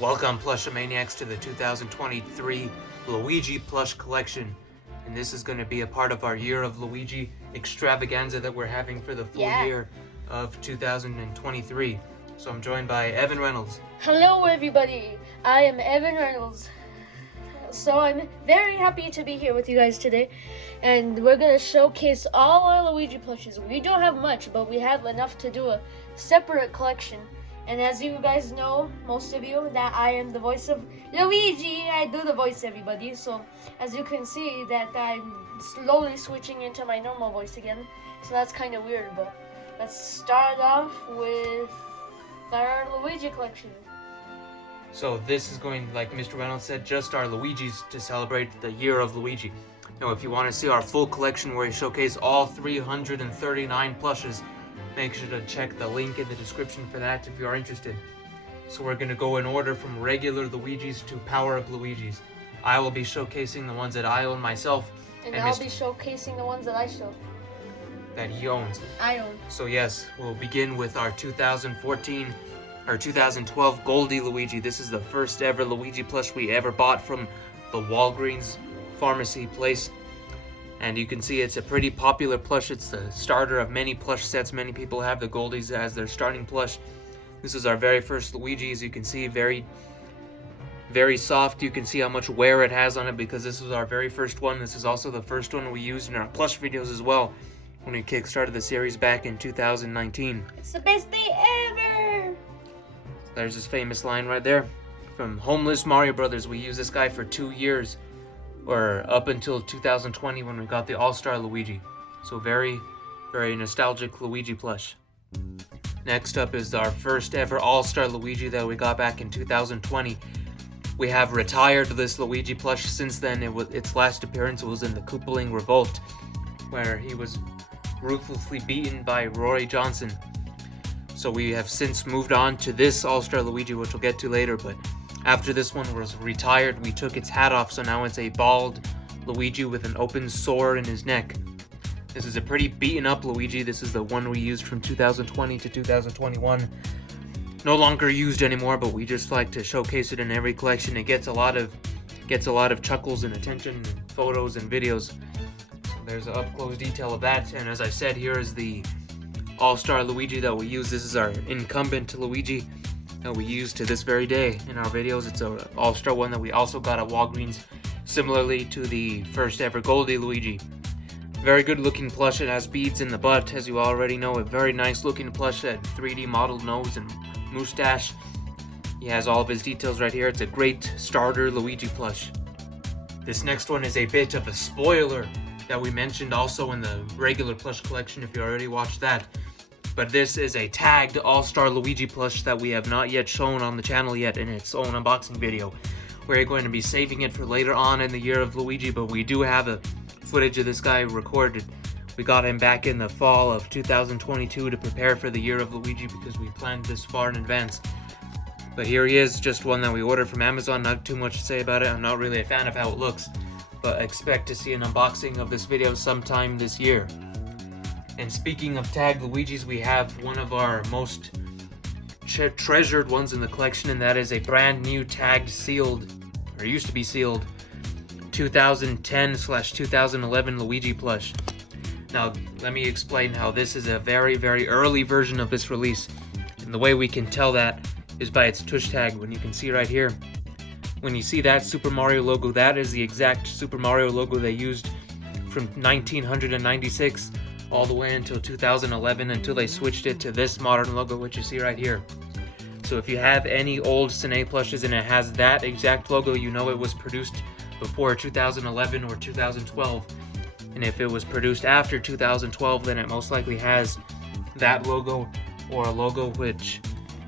Welcome, Plushomaniacs, to the 2023 Luigi Plush Collection. And this is going to be a part of our Year of Luigi extravaganza that we're having for the full year of 2023. So I'm joined by Evan Reynolds. Hello everybody, I am Evan Reynolds. So I'm very happy to be here with you guys today. And we're going to showcase all our Luigi plushes. We don't have much, but we have enough to do a separate collection. And as you guys know, most of you, that I am the voice of Luigi. I do the voice, everybody. So as you can see that I'm slowly switching into my normal voice again. So that's kind of weird, but let's start off with our Luigi collection. So this is going, like Mr. Reynolds said, just our Luigis to celebrate the Year of Luigi. Now, if you want to see our full collection where we showcase all 339 plushes, make sure to check the link in the description for that if you are interested. So we're going to go in order from regular Luigis to power-up Luigis. I will be showcasing the ones that I own myself. And I'll be showcasing the ones that I show. That he owns. I own. So yes, we'll begin with our 2012 Goldie Luigi. This is the first ever Luigi plush we ever bought from the Walgreens pharmacy place. And you can see it's a pretty popular plush. It's the starter of many plush sets. Many people have the Goldies as their starting plush. This is our very first Luigi. As you can see, very soft. You can see how much wear it has on it because this was our very first one. This is also the first one we used in our plush videos as well when we kickstarted the series back in 2019. It's the best day ever! There's this famous line right there from Homeless Mario Brothers. We used this guy for 2 years, or up until 2020 when we got the All-Star Luigi. So very, very nostalgic Luigi plush. Next up is our first ever All-Star Luigi that we got back in 2020. We have retired this Luigi plush since then. Its last appearance was in the Koopaling Revolt, where he was ruthlessly beaten by Rory Johnson. So we have since moved on to this All-Star Luigi, which we'll get to later, but after this one was retired, we took its hat off, so now it's a bald Luigi with an open sore in his neck. This is a pretty beaten up Luigi. This is the one we used from 2020 to 2021. No longer used anymore, but we just like to showcase it in every collection. It gets a lot of chuckles and attention and photos and videos. There's an up-close detail of that, and as I said, here is the All-Star Luigi that we use. This is our incumbent Luigi that we use to this very day in our videos. It's an All-Star one that we also got at Walgreens, similarly to the first ever Goldie Luigi. Very good looking plush. It has beads in the butt, as you already know. A very nice looking plush, that 3D modeled nose and mustache. He has all of his details right here. It's a great starter Luigi plush. This next one is a bit of a spoiler that we mentioned also in the regular plush collection if you already watched that. But this is a tagged All-Star Luigi plush that we have not yet shown on the channel yet in its own unboxing video. We're going to be saving it for later on in the Year of Luigi, but we do have a footage of this guy recorded. We got him back in the fall of 2022 to prepare for the Year of Luigi because we planned this far in advance. But here he is, just one that we ordered from Amazon. Not too much to say about it. I'm not really a fan of how it looks, but expect to see an unboxing of this video sometime this year. And speaking of tagged Luigis, we have one of our most treasured ones in the collection, and that is a brand new tagged sealed, or used to be sealed, 2010/2011 Luigi plush. Now, let me explain how this is a very, very early version of this release. And the way we can tell that is by its tush tag. When you can see right here, when you see that Super Mario logo, that is the exact Super Mario logo they used from 1996 all the way until 2011, until they switched it to this modern logo, which you see right here. So if you have any old Sine plushes and it has that exact logo, you know it was produced before 2011 or 2012. And if it was produced after 2012, then it most likely has that logo or a logo which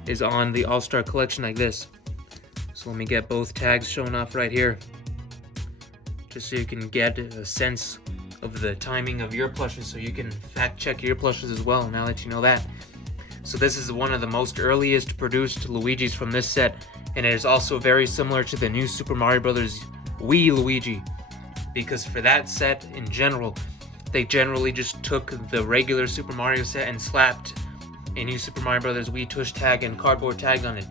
is on the All-Star collection like this. So let me get both tags shown off right here, just so you can get a sense of the timing of your plushes, so you can fact check your plushes as well, and I'll let you know that. So this is one of the most earliest produced Luigis from this set, and it is also very similar to the new Super Mario Bros. Wii Luigi, because for that set in general, they generally just took the regular Super Mario set and slapped a new Super Mario Bros. Wii tush tag and cardboard tag on it.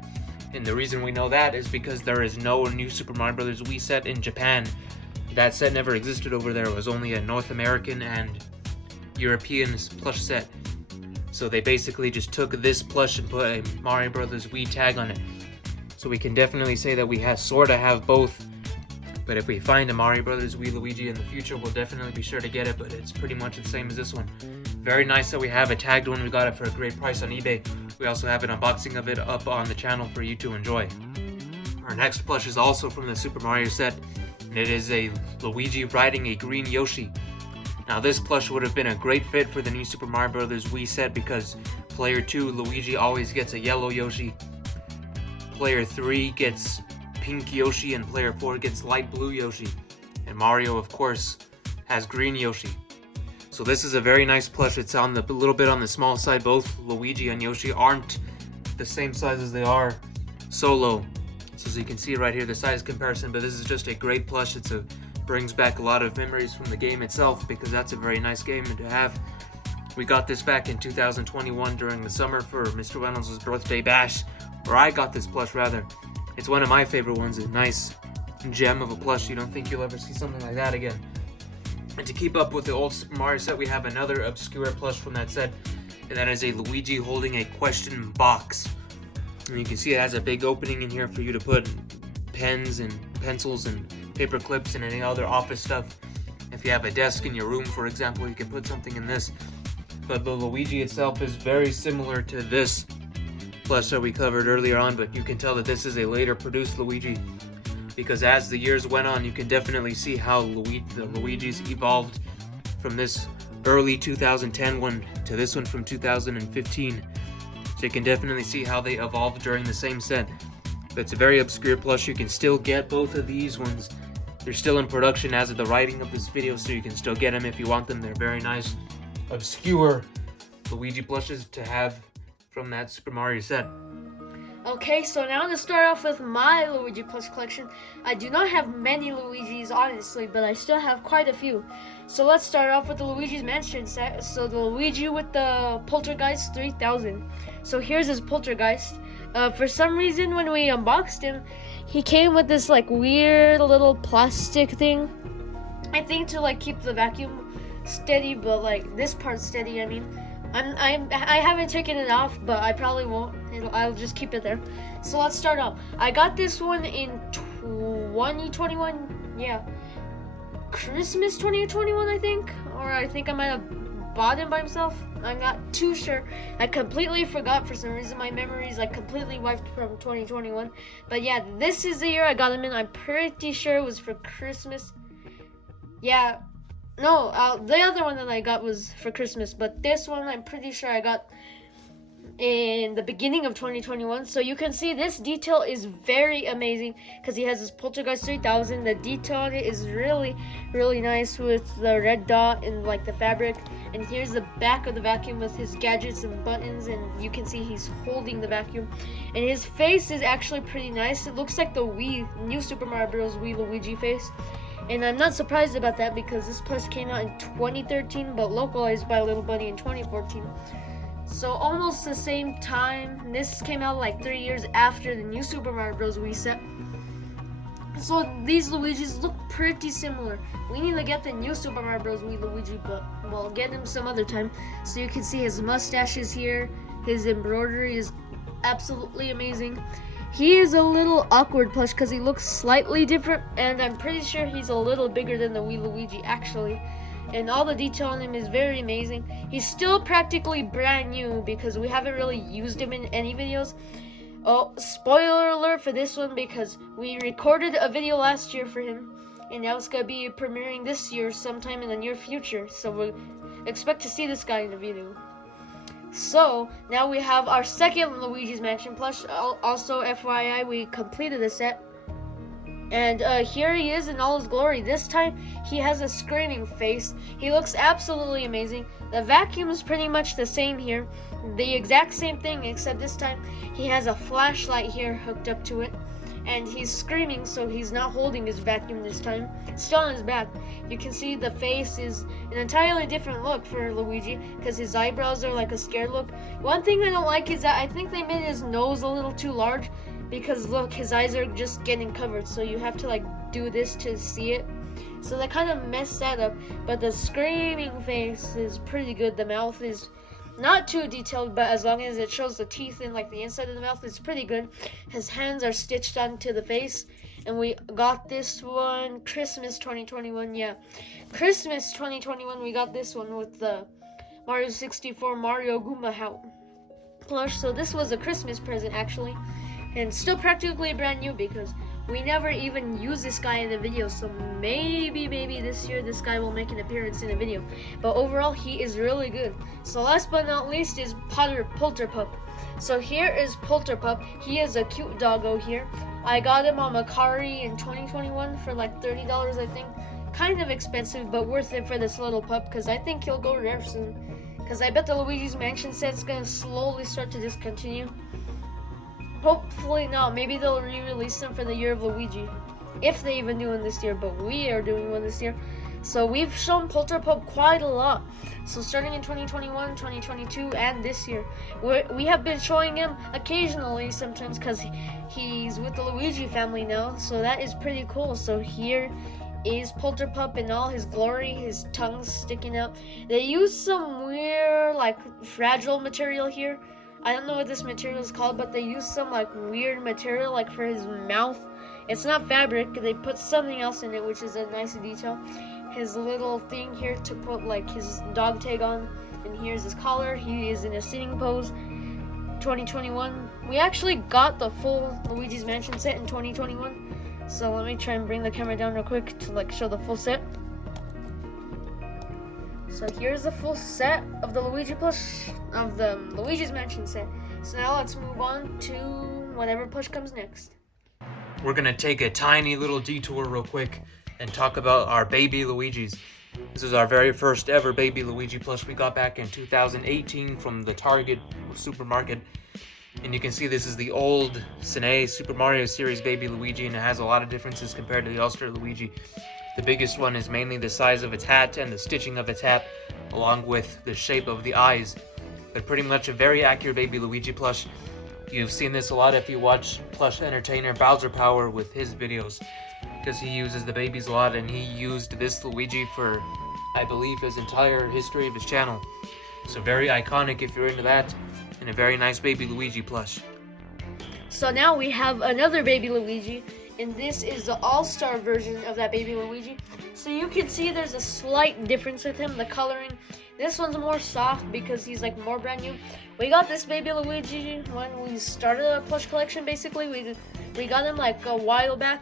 And the reason we know that is because there is no new Super Mario Bros. Wii set in Japan. That set never existed over there. It was only a North American and European plush set. So they basically just took this plush and put a Mario Bros. Wii tag on it. So we can definitely say that we sorta have both. But if we find a Mario Bros. Wii Luigi in the future, we'll definitely be sure to get it. But it's pretty much the same as this one. Very nice that we have a tagged one. We got it for a great price on eBay. We also have an unboxing of it up on the channel for you to enjoy. Our next plush is also from the Super Mario set, and it is a Luigi riding a green Yoshi. Now this plush would have been a great fit for the new Super Mario Bros. Wii set because Player 2, Luigi always gets a yellow Yoshi. Player 3 gets pink Yoshi, and Player 4 gets light blue Yoshi. And Mario, of course, has green Yoshi. So this is a very nice plush. It's on a little bit on the small side. Both Luigi and Yoshi aren't the same size as they are solo. So as you can see right here, the size comparison, but this is just a great plush. Brings back a lot of memories from the game itself because that's a very nice game to have. We got this back in 2021 during the summer for Mr. Reynolds' birthday bash, or I got this plush rather. It's one of my favorite ones, a nice gem of a plush. You don't think you'll ever see something like that again. And to keep up with the old Super Mario set, we have another obscure plush from that set, and that is a Luigi holding a question box. And you can see it has a big opening in here for you to put pens and pencils and paper clips and any other office stuff. If you have a desk in your room, for example, you can put something in this. But the Luigi itself is very similar to this plush that we covered earlier on, but you can tell that this is a later produced Luigi, because as the years went on, you can definitely see how the Luigi's evolved from this early 2010 one to this one from 2015. So you can definitely see how they evolved during the same set. But it's a very obscure plush. You can still get both of these ones. They're still in production as of the writing of this video, so you can still get them if you want them. They're very nice, obscure Luigi plushes to have from that Super Mario set. Okay, so now to start off with my Luigi plush collection. I do not have many Luigis, honestly, but I still have quite a few. So let's start off with the Luigi's Mansion set. So the Luigi with the Poltergeist 3000. So here's his Poltergeist. For some reason, when we unboxed him, he came with this like weird little plastic thing. I think to like keep the vacuum steady, but like this part steady. I mean, I haven't taken it off, but I probably won't. I'll just keep it there. So let's start off. I got this one in 2021. Yeah, Christmas 2021, I think, or I think I might have bought him by himself. I'm not too sure. I completely forgot for some reason. My memories like completely wiped from 2021. But yeah, this is the year I got him in. I'm pretty sure it was for Christmas. Yeah. No, the other one that I got was for Christmas, but this one I'm pretty sure I got in the beginning of 2021. So you can see this detail is very amazing because he has this Poltergeist 3000. The detail on it is really, really nice with the red dot and like the fabric. And here's the back of the vacuum with his gadgets and buttons, and you can see he's holding the vacuum. And his face is actually pretty nice. It looks like the new Super Mario Bros. Wii Luigi face. And I'm not surprised about that because this plush came out in 2013 but localized by Little Buddy in 2014. So almost the same time. This came out like 3 years after the new Super Mario Bros. Wii set. So these Luigis look pretty similar. We need to get the new Super Mario Bros. Wii Luigi, but we'll get him some other time. So you can see his mustache is here. His embroidery is absolutely amazing. He is a little awkward plush because he looks slightly different, and I'm pretty sure he's a little bigger than the Wii Luigi actually. And all the detail on him is very amazing. He's still practically brand new because we haven't really used him in any videos. Oh, spoiler alert for this one because we recorded a video last year for him, and now it's gonna be premiering this year sometime in the near future. So we expect to see this guy in the video. So now we have our second Luigi's Mansion plush. Also, FYI, we completed the set. And here he is in all his glory. This time, he has a screaming face. He looks absolutely amazing. The vacuum is pretty much the same here. The exact same thing, except this time, he has a flashlight here hooked up to it. And he's screaming, so he's not holding his vacuum this time. It's still on his back. You can see the face is an entirely different look for Luigi, because his eyebrows are like a scared look. One thing I don't like is that I think they made his nose a little too large, because look, his eyes are just getting covered, so you have to like do this to see it. So they kind of messed that up, but the screaming face is pretty good. The mouth is not too detailed, but as long as it shows the teeth in like the inside of the mouth, it's pretty good. His hands are stitched onto the face, and we got this one Christmas 2021. Yeah, Christmas 2021. We got this one with the Mario 64 Mario Goomba plush. So this was a Christmas present actually, and still practically brand new because we never even use this guy in a video. So maybe this year this guy will make an appearance in a video. But overall, he is really good. So last but not least is Polterpup. So here is Polterpup. He is a cute doggo here. I got him on Macari in 2021 for like $30, I think. Kind of expensive, but worth it for this little pup because I think he'll go rare soon. Because I bet the Luigi's Mansion set's gonna slowly start to discontinue. Hopefully not. Maybe they'll re-release them for the Year of Luigi. If they even do one this year, but we are doing one this year. So we've shown Polterpup quite a lot. So starting in 2021, 2022, and this year. We have been showing him occasionally sometimes because he's with the Luigi family now. So that is pretty cool. So here is Polterpup in all his glory, his tongue's sticking out. They use some weird, like, fragile material here. I don't know what this material is called, but they use some like weird material like for his mouth. It's not fabric, they put something else in it, which is a nice detail. His little thing here to put like his dog tag on, and here's his collar. He is in a sitting pose. 2021. We actually got the full Luigi's Mansion set in 2021. So let me try and bring the camera down real quick to like show the full set. So here's the full set of the Luigi plush, of the Luigi's Mansion set. So now let's move on to whatever plush comes next. We're gonna take a tiny little detour real quick and talk about our baby Luigis. This is our very first ever baby Luigi plush we got back in 2018 from the Target supermarket. And you can see this is the old Cine Super Mario series baby Luigi, and it has a lot of differences compared to the All-Star Luigi. The biggest one is mainly the size of its hat and the stitching of its hat, along with the shape of the eyes. But pretty much a very accurate baby Luigi plush. You've seen this a lot if you watch plush entertainer Bowser Power with his videos, because he uses the babies a lot, and he used this Luigi for, I believe, his entire history of his channel. So very iconic if you're into that, and a very nice baby Luigi plush. So now we have another baby Luigi, and this is the all-star version of that baby Luigi. So you can see there's a slight difference with him, the coloring. This one's more soft because he's like more brand new. We got this baby Luigi when we started a plush collection basically. We got him like a while back.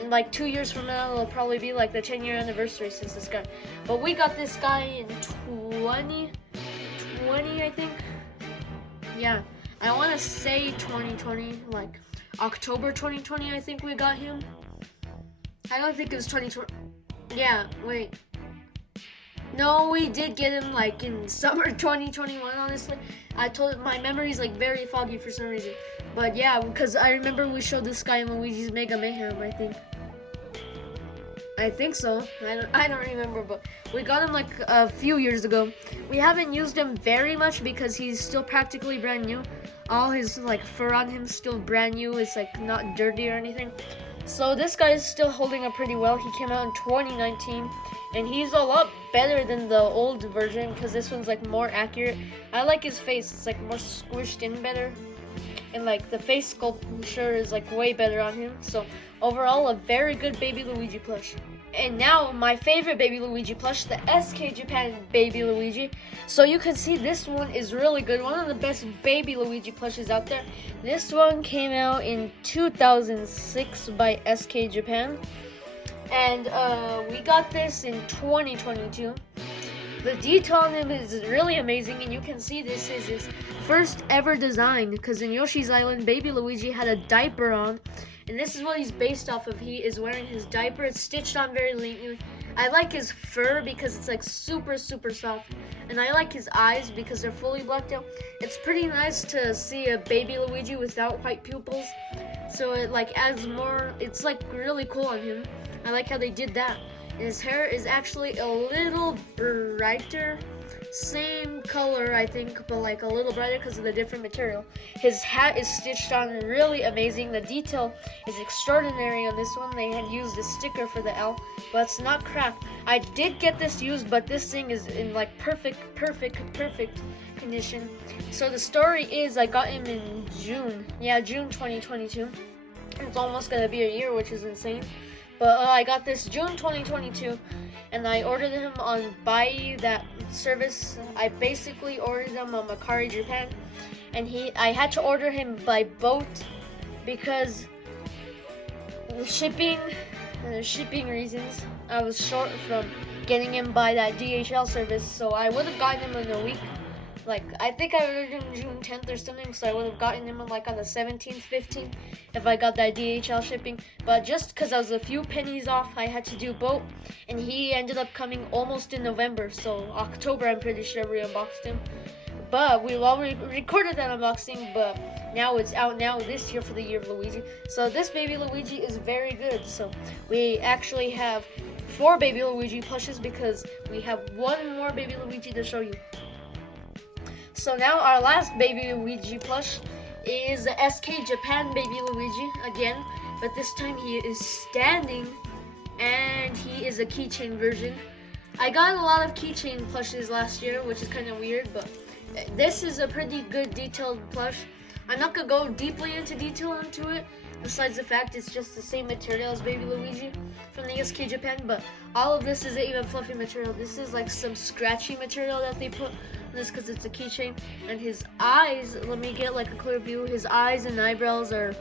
And like 2 years from now, it'll probably be like the 10-year anniversary since this guy. But we got this guy in 2020, I think. Yeah, I want to say 2020, like October 2020, I think we got him. I don't think it was 2020. Yeah, wait. No, we did get him like in summer 2021, honestly. My memory's like very foggy for some reason. But yeah, because I remember we showed this guy in Luigi's Mega Mayhem, I think. I think so. I don't remember, but we got him like a few years ago. We haven't used him very much because he's still practically brand new. All his like fur on him still brand new. It's like not dirty or anything. So this guy is still holding up pretty well. He came out in 2019, and he's a lot better than the old version because this one's like more accurate. I like his face. It's like more squished in better. And like the face sculpture is like way better on him. So overall, a very good baby Luigi plush. And now my favorite baby Luigi plush, the SK Japan baby Luigi. So you can see this one is really good. One of the best baby Luigi plushes out there. This one came out in 2006 by SK Japan. And we got this in 2022. The detail on him is really amazing, and you can see this is his first ever design, because in Yoshi's Island, baby Luigi had a diaper on, and this is what he's based off of. He is wearing his diaper. It's stitched on very neatly. I like his fur because it's like super soft, and I like his eyes because they're fully blacked out. It's pretty nice to see a baby Luigi without white pupils, so it like adds more. It's like really cool on him. I like how they did that. His hair is actually a little brighter same color, I think, but like a little brighter because of the different material. His hat is stitched on really amazing. The detail is extraordinary on this one. They had used a sticker for the L, but it's not cracked. I did get this used, but this thing is in like perfect condition. So the story is I got him in June. Yeah, June 2022. It's almost gonna be a year, which is insane. But I got this June 2022, and I ordered him on Buy that service. I basically ordered him on Makari, Japan, and I had to order him by boat because the shipping reasons. I was short from getting him by that DHL service, so I would have gotten him in a week. Like, I think I ordered him June 10th or something, so I would have gotten him like on the 17th, 15th, if I got that DHL shipping. But just because I was a few pennies off, I had to do both, and he ended up coming almost in November, so October I'm pretty sure we unboxed him. But we already recorded that unboxing, but now it's out now this year for the year of Luigi. So this baby Luigi is very good. So we actually have 4 baby Luigi plushes because we have one more baby Luigi to show you. So now our last baby Luigi plush is the SK Japan baby Luigi again, but this time he is standing and he is a keychain version. I got a lot of keychain plushes last year, which is kind of weird, but this is a pretty good detailed plush. I'm not gonna go deeply into detail into it, besides the fact it's just the same material as baby Luigi from the SK Japan, but all of this isn't even fluffy material. This is like some scratchy material that they put on this because it's a keychain. And his eyes, let me get like a clear view, his eyes and eyebrows are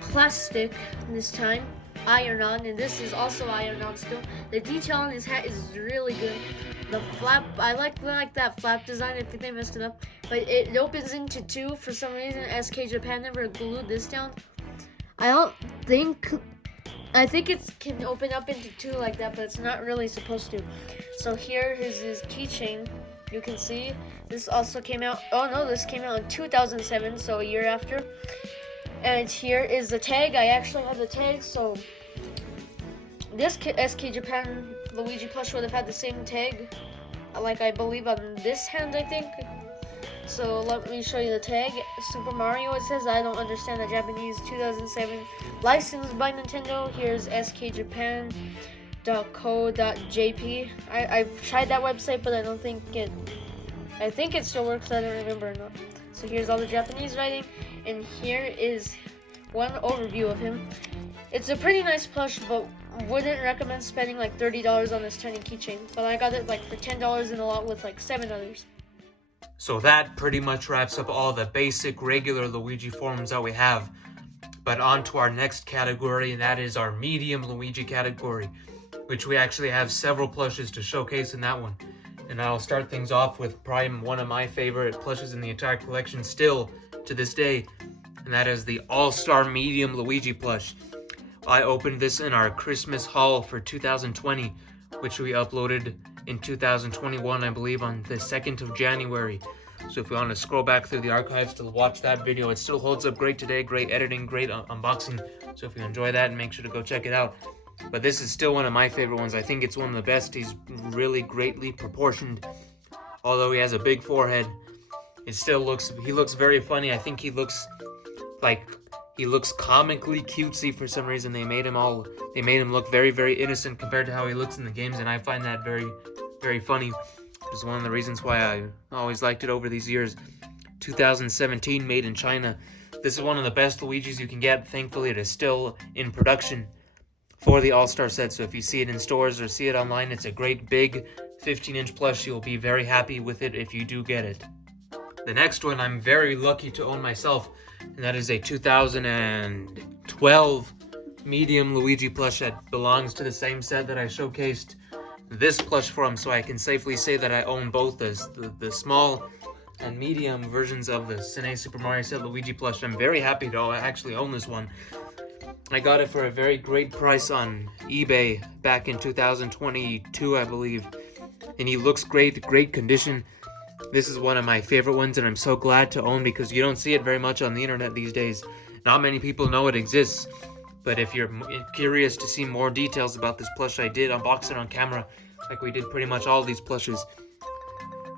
plastic this time, iron on, and this is also iron on still. The detail on his hat is really good. The flap, I like that flap design. I think they messed it up, but it opens into 2 for some reason. SK Japan never glued this down. I think it can open up into 2 like that, but it's not really supposed to. So here is his keychain. You can see this also came out. Oh no, this came out in 2007, so a year after. And here is the tag. I actually have the tag, so this SK Japan Luigi plush would have had the same tag, like I believe on this hand, I think. So let me show you the tag. Super Mario, it says. I don't understand the Japanese. 2007, licensed by Nintendo. Here's skjapan.co.jp. I've tried that website, but I think it still works. I don't remember or not. So here's all the Japanese writing, and here is one overview of him. It's a pretty nice plush, but wouldn't recommend spending like $30 on this tiny keychain. But I got it like for $10 in a lot with like 7 others. So that pretty much wraps up all the basic regular Luigi forms that we have. But on to our next category, and that is our medium Luigi category, which we actually have several plushes to showcase in that one. And I'll start things off with probably one of my favorite plushes in the entire collection still to this day, and that is the All-Star Medium Luigi plush. I opened this in our Christmas haul for 2020, which we uploaded in 2021, I believe, on the 2nd of January. So if you want to scroll back through the archives to watch that video, it still holds up great today. Great editing, great unboxing. So if you enjoy that, make sure to go check it out. But this is still one of my favorite ones. I think it's one of the best. He's really greatly proportioned. Although he has a big forehead, he looks very funny. I think he looks comically cutesy for some reason. They made him look very, very innocent compared to how he looks in the games, and I find that very, very funny. It's one of the reasons why I always liked it over these years. 2017, made in China. This is one of the best Luigis you can get. Thankfully, it is still in production for the All-Star set, so if you see it in stores or see it online, it's a great big 15-inch plush. You'll be very happy with it if you do get it. The next one I'm very lucky to own myself, and that is a 2012 medium Luigi plush that belongs to the same set that I showcased this plush from, so I can safely say that I own both the small and medium versions of the Cine Super Mario set Luigi plush. I'm very happy to actually own this one. I got it for a very great price on eBay back in 2022, I believe. And he looks great condition. This is one of my favorite ones, and I'm so glad to own because you don't see it very much on the internet these days. Not many people know it exists. But if you're curious to see more details about this plush, I did unbox it on camera, like we did pretty much all these plushes.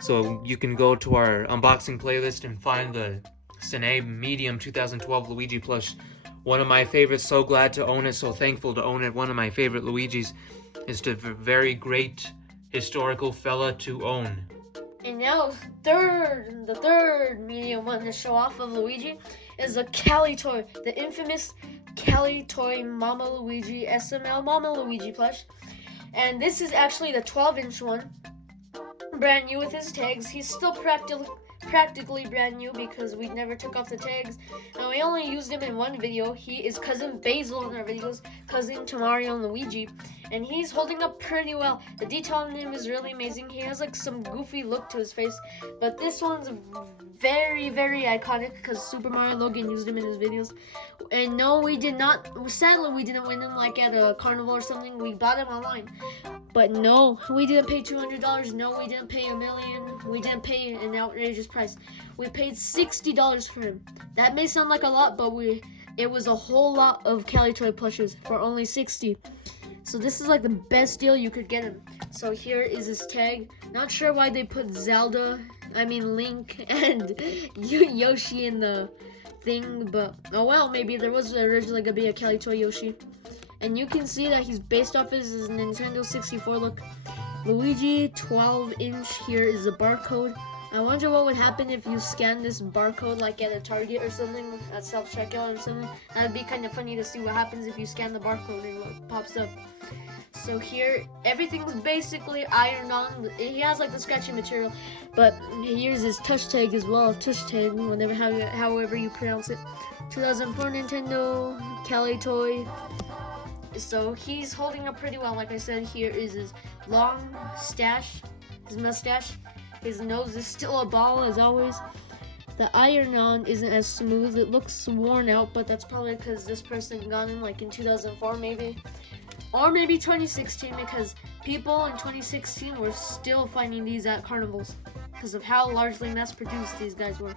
So you can go to our unboxing playlist and find the Cine Medium 2012 Luigi plush. One of my favorites, so glad to own it, so thankful to own it. One of my favorite Luigis. Is a very great historical fella to own. And now the third medium one to show off of Luigi is the Cali Toy, the infamous Cali Toy Mama Luigi SML Mama Luigi plush. And this is actually the 12-inch one, brand new with his tags. He's still practically brand new because we never took off the tags, and we only used him in one video. He is cousin Basil in our videos, cousin to Mario and Luigi, and he's holding up pretty well. The detail on him is really amazing. He has like some goofy look to his face, but this one's very, very iconic because Super Mario Logan used him in his videos. And no, we did not, sadly we didn't win him like at a carnival or something. We bought him online. But no, we didn't pay $200. No, we didn't pay $1 million. We didn't pay an outrageous price. We paid $60 for him. That may sound like a lot, but it was a whole lot of Cali Toy plushes for only $60. So this is like the best deal you could get him. So here is his tag. Not sure why they put Link and Yoshi in the thing, but oh well, maybe there was originally gonna be a Cali Toy Yoshi. And you can see that he's based off his Nintendo 64 look. Luigi 12-inch, here is the barcode. I wonder what would happen if you scan this barcode like at a Target or something, at self-checkout or something. That'd be kind of funny to see what happens if you scan the barcode and what pops up. So here, everything's basically ironed on. He has like the scratchy material, but here's his touch tag as well. Touch tag, however you pronounce it. 2004 Nintendo Cali Toy. So he's holding up pretty well. Like I said, here is his long stash, his mustache. His nose is still a ball as always. The iron-on isn't as smooth. It looks worn out, but that's probably because this person got him like in 2004 maybe. Or maybe 2016, because people in 2016 were still finding these at carnivals because of how largely mass-produced these guys were.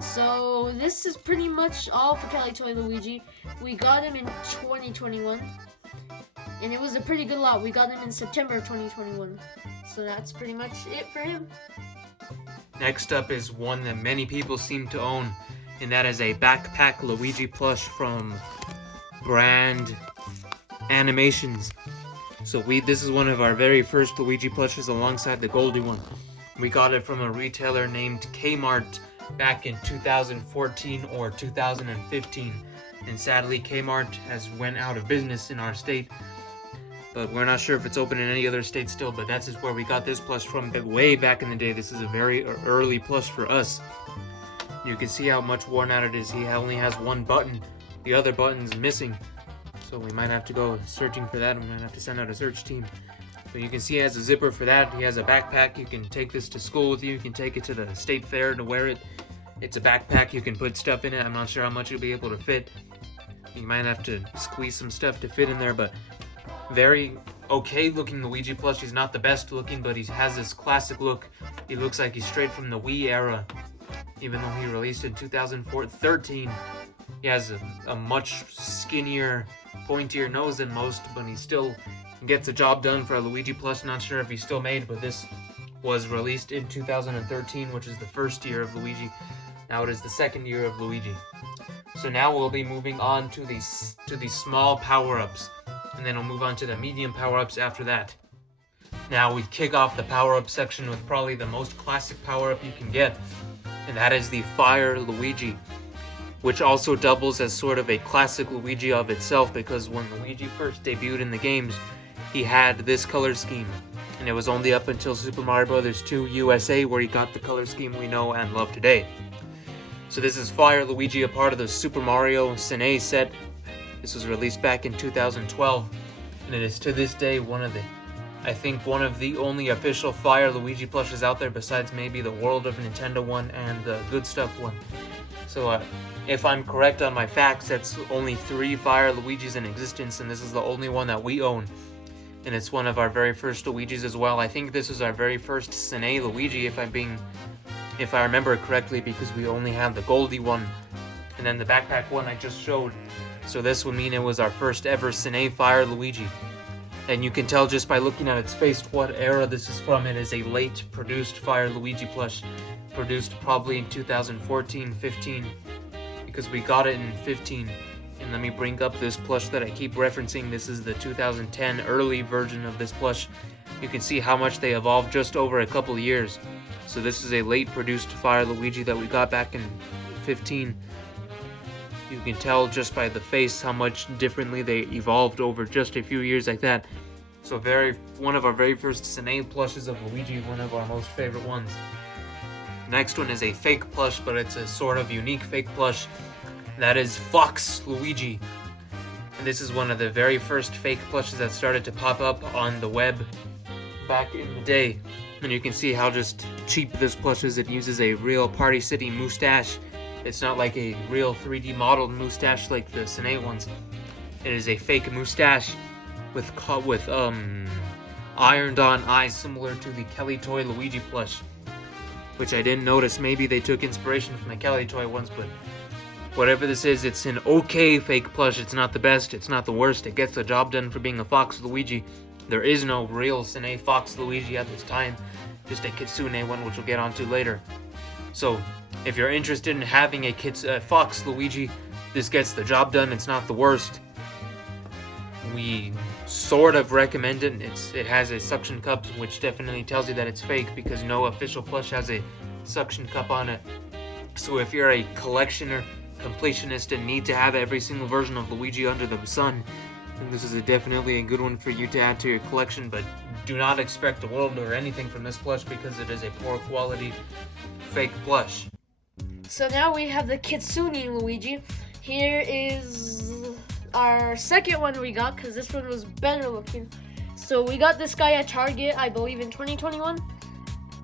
So this is pretty much all for Cali Toy Luigi. We got him in 2021, and it was a pretty good lot. We got him in September of 2021. So that's pretty much it for him. Next up is one that many people seem to own, and that is a backpack Luigi plush from Brand Animations. So this is one of our very first Luigi plushes alongside the Goldie one. We got it from a retailer named Kmart back in 2014 or 2015, and sadly Kmart has went out of business in our state, but we're not sure if it's open in any other state still. But that's just where we got this plush from way back in the day. This is a very early plush for us. You can see how much worn out it is. He only has one button, the other button's missing, so we might have to go searching for that. We might have to send out a search team. But you can see he has a zipper for that. He has a backpack. You can take this to school with you. You can take it to the state fair to wear it. It's a backpack. You can put stuff in it. I'm not sure how much you'll be able to fit. You might have to squeeze some stuff to fit in there, but very okay looking Luigi plush. He's not the best looking, but he has this classic look. He looks like he's straight from the Wii era, even though he released in 2013. He has a much skinnier, pointier nose than most, but he still gets the job done for a Luigi plush. Not sure if he's still made, but this was released in 2013, which is the first year of Luigi. Now it is the second year of Luigi. So now we'll be moving on to the small power-ups, and then we'll move on to the medium power-ups after that. Now we kick off the power-up section with probably the most classic power-up you can get, and that is the Fire Luigi, which also doubles as sort of a classic Luigi of itself, because when Luigi first debuted in the games, he had this color scheme, and it was only up until Super Mario Bros. 2 USA where he got the color scheme we know and love today. So this is Fire Luigi, a part of the Super Mario Cine set. This was released back in 2012, and it is to this day one of the only official Fire Luigi plushes out there, besides maybe the World of Nintendo one and the Good Stuff one. So if I'm correct on my facts, that's only 3 Fire Luigis in existence, and this is the only one that we own. And it's one of our very first Luigis as well. I think this is our very first Cine Luigi, if I remember correctly, because we only had the Goldie one and then the backpack one I just showed. So this would mean it was our first ever Cine Fire Luigi. And you can tell just by looking at its face what era this is from. It is a late produced Fire Luigi plush, produced probably in 2014-15, because we got it in 15. And let me bring up this plush that I keep referencing. This is the 2010 early version of this plush. You can see how much they evolved just over a couple years. So this is a late produced Fire Luigi that we got back in 15. You can tell just by the face how much differently they evolved over just a few years like that. So one of our very first Cine plushes of Luigi, one of our most favorite ones. Next one is a fake plush, but it's a sort of unique fake plush. That is Fox Luigi. And this is one of the very first fake plushes that started to pop up on the web back in the day. And you can see how just cheap this plush is. It uses a real Party City mustache. It's not like a real 3D modeled mustache like the Cine ones. It is a fake mustache with ironed on eyes, similar to the Kelly Toy Luigi plush, which I didn't notice. Maybe they took inspiration from the Kelly Toy ones, but whatever this is, it's an okay fake plush. It's not the best, it's not the worst. It gets the job done for being a Fox Luigi. There is no real Cine Fox Luigi at this time, just a Kitsune one, which we'll get onto later. So, if you're interested in having a Fox Luigi, this gets the job done. It's not the worst. We sort of recommend it. It has a suction cup, which definitely tells you that it's fake, because no official plush has a suction cup on it. So if you're a collectioner, completionist, and need to have every single version of Luigi under the sun, then this is definitely a good one for you to add to your collection. But do not expect the world or anything from this plush, because it is a poor quality fake plush. So now we have the Kitsune Luigi. Here is our second one we got, because this one was better looking. So we got this guy at Target, I believe in 2021.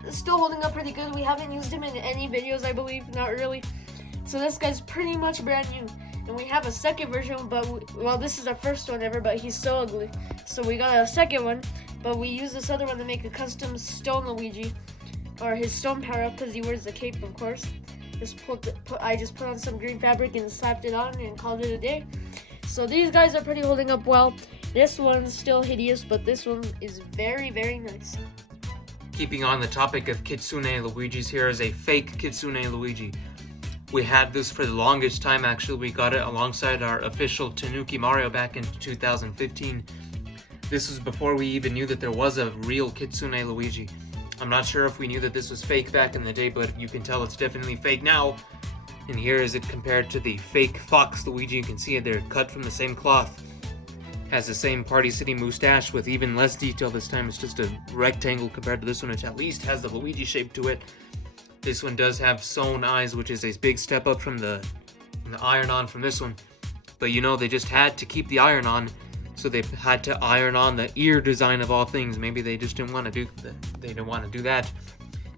It's still holding up pretty good. We haven't used him in any videos, I believe, not really. So this guy's pretty much brand new. And we have a second version, but this is our first one ever, but he's so ugly. So we got a second one, but we use this other one to make a custom stone Luigi, or his stone power up, because he wears the cape, of course. I just put on some green fabric and slapped it on and called it a day. So these guys are pretty holding up well. This one's still hideous, but this one is very, very nice. Keeping on the topic of Kitsune Luigis, here is a fake Kitsune Luigi. We had this for the longest time, actually. We got it alongside our official Tanuki Mario back in 2015. This was before we even knew that there was a real Kitsune Luigi. I'm not sure if we knew that this was fake back in the day, but you can tell it's definitely fake now. And here is it compared to the fake Fox Luigi. You can see it, they're cut from the same cloth. Has the same Party City mustache with even less detail this time. It's just a rectangle compared to this one, which at least has the Luigi shape to it. This one does have sewn eyes, which is a big step up from the iron-on from this one. But you know, they just had to keep the iron on, so they had to iron on the ear design of all things. Maybe they just didn't want to do that.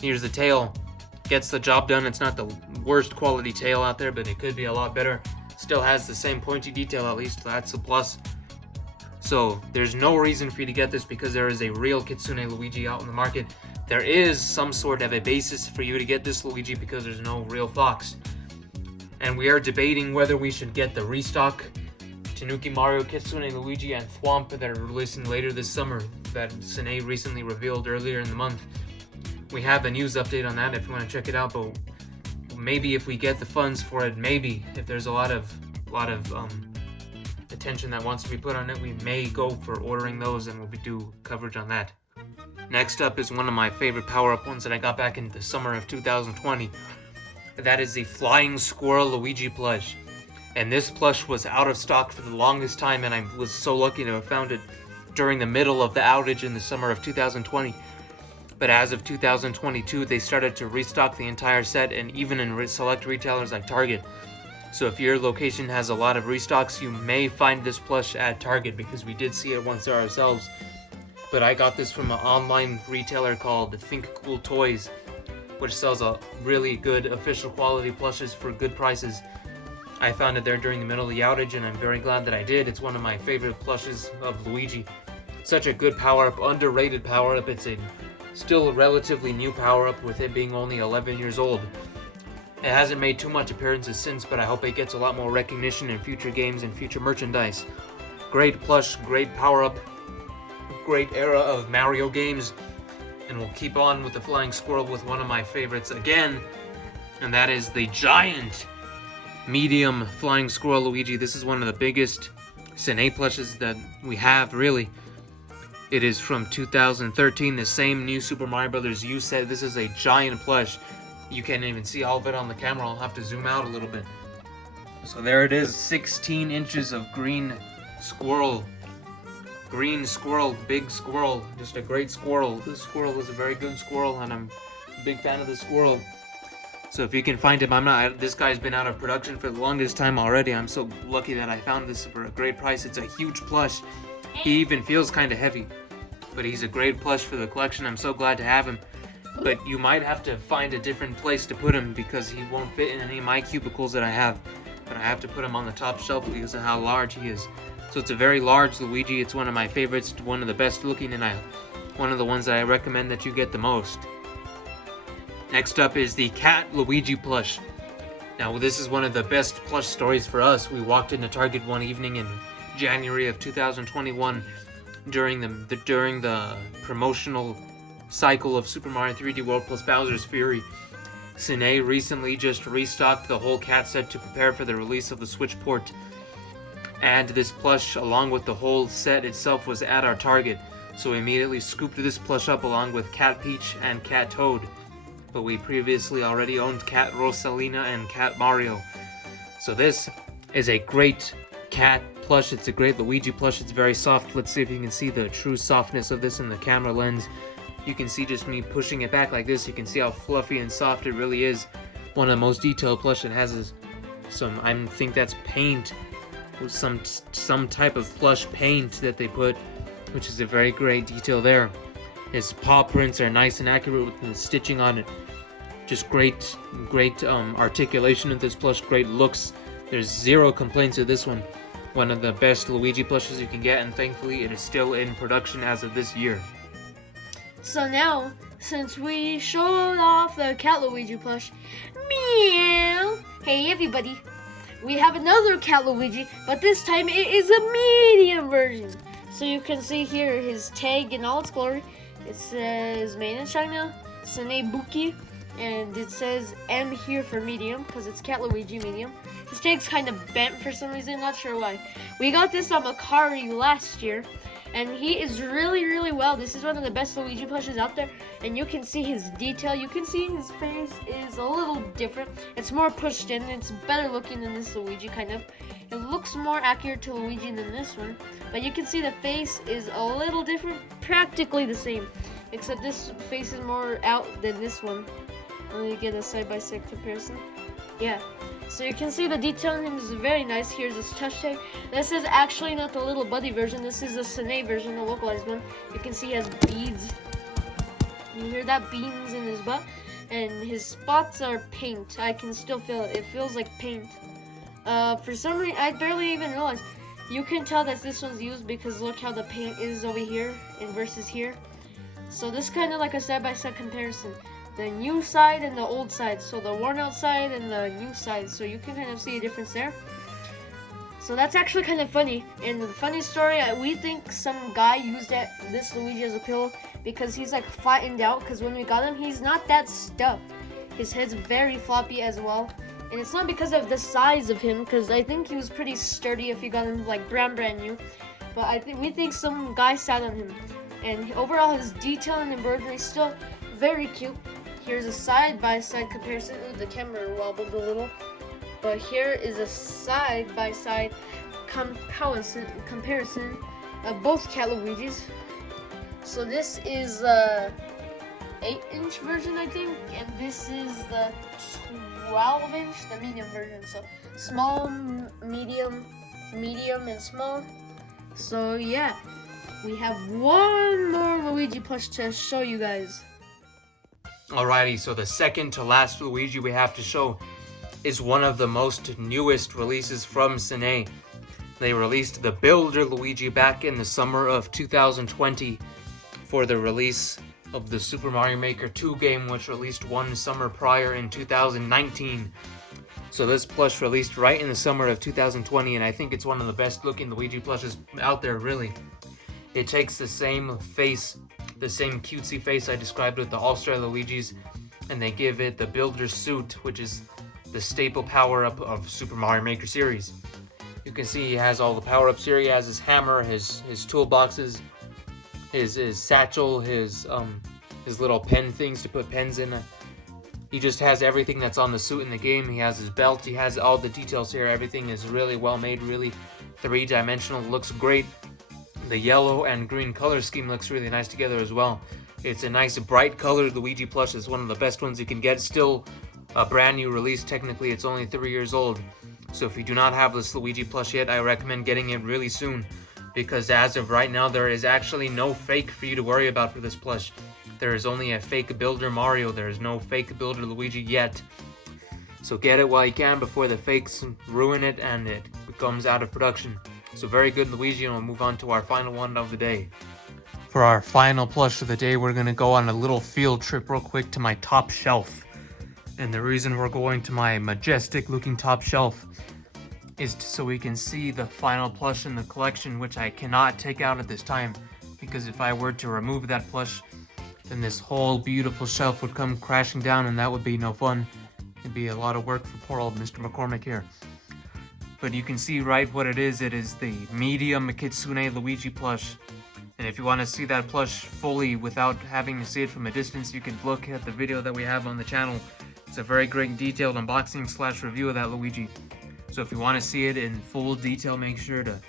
Here's the tail. Gets the job done. It's not the worst quality tail out there, but it could be a lot better. Still has the same pointy detail, at least. That's a plus. So there's no reason for you to get this, because there is a real Kitsune Luigi out in the market. There is some sort of a basis for you to get this Luigi, because there's no real Fox. And we are debating whether we should get the restock Tanuki Mario, Kitsune Luigi, and Thwomp that are releasing later this summer, that Cine recently revealed earlier in the month. We have a news update on that if you want to check it out, but maybe if we get the funds for it, maybe if there's a lot of attention that wants to be put on it, we may go for ordering those, and we'll do coverage on that. Next up is one of my favorite power-up ones that I got back in the summer of 2020. That is the Flying Squirrel Luigi plush. And this plush was out of stock for the longest time, and I was so lucky to have found it during the middle of the outage in the summer of 2020. But as of 2022, they started to restock the entire set, and even in select retailers like Target. So if your location has a lot of restocks, you may find this plush at Target, because we did see it once there ourselves. But I got this from an online retailer called Think Cool Toys, which sells a really good official quality plushes for good prices. I found it there during the middle of the outage, and I'm very glad that I did. It's one of my favorite plushes of Luigi. Such a good power-up, underrated power-up. It's still a relatively new power-up, with it being only 11 years old. It hasn't made too much appearances since, but I hope it gets a lot more recognition in future games and future merchandise. Great plush, great power-up. great era of Mario games. And we'll keep on with the flying squirrel with one of my favorites again, and that is the giant medium flying squirrel Luigi. This is one of the biggest Cine plushes that we have, really. It is from 2013, the same new Super Mario Brothers U set. This is a giant plush. You can't even see all of it on the camera. I'll have to zoom out a little bit. So there it is, 16 inches of green squirrel. Green squirrel, big squirrel, just a great squirrel. This squirrel is a very good squirrel, and I'm a big fan of the squirrel. So if you can find him, this guy's been out of production for the longest time already. I'm so lucky that I found this for a great price. It's a huge plush. He even feels kind of heavy, but he's a great plush for the collection. I'm so glad to have him. But you might have to find a different place to put him because he won't fit in any of my cubicles that I have. But I have to put him on the top shelf because of how large he is. So it's a very large Luigi. It's one of my favorites, one of the best looking, and one of the ones that I recommend that you get the most. Next up is the Cat Luigi plush. Now this is one of the best plush stories for us. We walked into Target one evening in January of 2021 during the promotional cycle of Super Mario 3D World plus Bowser's Fury. Cine recently just restocked the whole cat set to prepare for the release of the Switch port. And this plush, along with the whole set itself, was at our Target. So we immediately scooped this plush up along with Cat Peach and Cat Toad. But we previously already owned Cat Rosalina and Cat Mario. So this is a great cat plush. It's a great Luigi plush. It's very soft. Let's see if you can see the true softness of this in the camera lens. You can see just me pushing it back like this. You can see how fluffy and soft it really is. One of the most detailed plush it has is I think that's paint. Some type of plush paint that they put, which is a very great detail there. His paw prints are nice and accurate with the stitching on it. Just great articulation of this plush, great looks. There's zero complaints with this one. One of the best Luigi plushes you can get, and thankfully it is still in production as of this year. So now, since we showed off the Cat Luigi plush, meow! Hey everybody, we have another Cat Luigi, but this time it is a medium version. So you can see here his tag in all its glory. It says made in China, Sanebuki, and it says M here for medium because it's Cat Luigi medium. His tag's kind of bent for some reason, not sure why. We got this on Macari last year, and he is really well. This is one of the best Luigi plushes out there, and you can see his detail. You can see his face is a little different. It's more pushed in. It's better looking than this Luigi, kind of. It looks more accurate to Luigi than this one, but you can see the face is a little different, practically the same, except this face is more out than this one. Let me get a side-by-side comparison. Yeah, so you can see the detail in him is very nice. Here's his touch tag. This is actually not the little buddy version. This is the Cine version, the localized one. You can see he has beads. You hear that? Beans in his butt. And his spots are paint. I can still feel it. It feels like paint. For some reason, I barely even realized. You can tell that this one's used because look how the paint is over here and versus here. So this is kind of like a side-by-side comparison. The new side and the old side. So the worn out side and the new side. So you can kind of see a difference there. So that's actually kind of funny. And the funny story, we think some guy used this Luigi as a pillow because he's like flattened out. Because when we got him, he's not that stuffed. His head's very floppy as well. And it's not because of the size of him, because I think he was pretty sturdy if you got him like brand new. But we think some guy sat on him. And overall, his detail and embroidery is still very cute. Here's a side-by-side comparison. Ooh, the camera wobbled a little. But here is a side-by-side comparison of both Cat Luigis. So this is the 8-inch version, I think, and this is the 12-inch, the medium version. So small, medium, and small. So yeah, we have one more Luigi plush to show you guys. Alrighty, so the second to last Luigi we have to show is one of the most newest releases from Cine. They released the Builder Luigi back in the summer of 2020 for the release of the Super Mario Maker 2 game, which released one summer prior in 2019. So this plush released right in the summer of 2020, and I think it's one of the best looking Luigi plushes out there, really. It takes the same face, the same cutesy face I described with the All-Star Luigi's, and they give it the Builder Suit, which is the staple power-up of Super Mario Maker series. You can see he has all the power-ups here. He has his hammer, his toolboxes, his satchel, his little pen things to put pens in. He just has everything that's on the suit in the game. He has his belt. He has all the details here. Everything is really well made, really three-dimensional. Looks great. The yellow and green color scheme looks really nice together as well. It's a nice bright colored Luigi plush. It's one of the best ones you can get. Still a brand new release. Technically, it's only 3 years old. So if you do not have this Luigi plush yet, I recommend getting it really soon, because as of right now, there is actually no fake for you to worry about for this plush. There is only a fake Builder Mario. There is no fake Builder Luigi yet. So get it while you can before the fakes ruin it and it becomes out of production. So very good, Luigi, and we'll move on to our final one of the day. For our final plush of the day, we're going to go on a little field trip real quick to my top shelf. And the reason we're going to my majestic looking top shelf is so we can see the final plush in the collection, which I cannot take out at this time, because if I were to remove that plush, then this whole beautiful shelf would come crashing down, and that would be no fun. It'd be a lot of work for poor old Mr. McCormick here. But you can see right what it is. It is the medium Kitsune Luigi plush. And if you want to see that plush fully without having to see it from a distance, you can look at the video that we have on the channel. It's a very great detailed unboxing / review of that Luigi. So if you want to see it in full detail, make sure to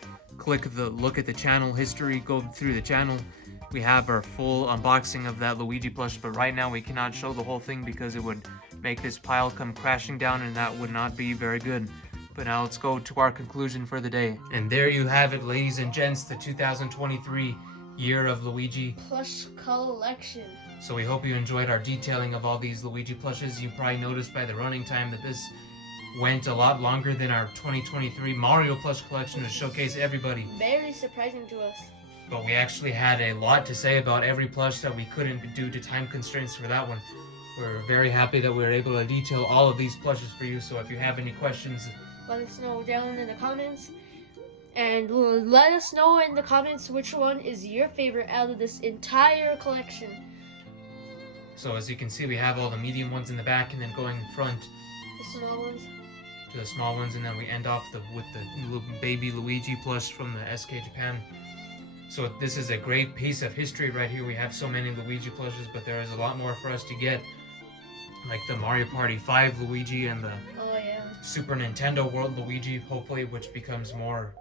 look at the channel history, go through the channel. We have our full unboxing of that Luigi plush, but right now we cannot show the whole thing because it would make this pile come crashing down, and that would not be very good. But now let's go to our conclusion for the day. And there you have it, ladies and gents, the 2023 year of Luigi Plush collection. So we hope you enjoyed our detailing of all these Luigi plushes. You probably noticed by the running time that this went a lot longer than our 2023 Mario plush collection to showcase everybody. Very surprising to us. But we actually had a lot to say about every plush that we couldn't due to time constraints for that one. We're very happy that we were able to detail all of these plushes for you. So if you have any questions, let us know down in the comments. And let us know in the comments which one is your favorite out of this entire collection. So as you can see, we have all the medium ones in the back, and then going front The small ones. to the small ones, and then we end off with the little baby Luigi plush from the SK Japan. So this is a great piece of history right here. We have so many Luigi plushes, but there is a lot more for us to get, like the Mario Party 5 Luigi and the Super Nintendo World Luigi, hopefully, which becomes more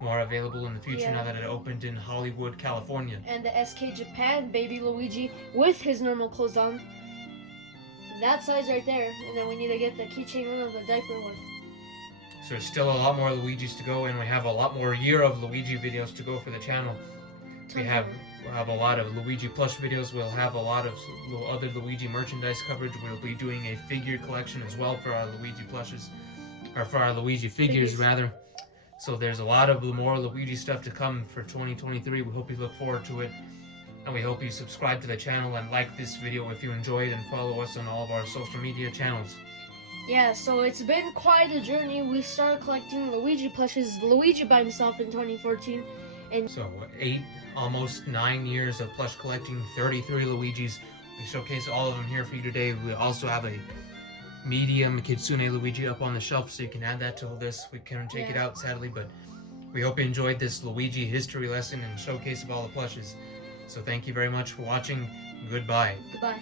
available in the future now that it opened in Hollywood, California. And the SK Japan baby Luigi with his normal clothes on. That size right there. And then we need to get the keychain one of the diaper one. So there's still a lot more Luigis to go, and we have a lot more Year of Luigi videos to go for the channel. We'll have a lot of Luigi plush videos. We'll have a lot of other Luigi merchandise coverage. We'll be doing a figure collection as well for our Luigi plushes, or for our Luigi figures rather. So there's a lot of more Luigi stuff to come for 2023. We hope you look forward to it. And we hope you subscribe to the channel and like this video if you enjoyed, and follow us on all of our social media channels. Yeah, so it's been quite a journey. We started collecting Luigi plushes, Luigi by himself in 2014. And so almost 9 years of plush collecting, 33 Luigis. We showcase all of them here for you today. We also have a medium Kitsune Luigi up on the shelf, so you can add that to this. We couldn't take it out, sadly, but we hope you enjoyed this Luigi history lesson and showcase of all the plushes. So thank you very much for watching. Goodbye. Goodbye.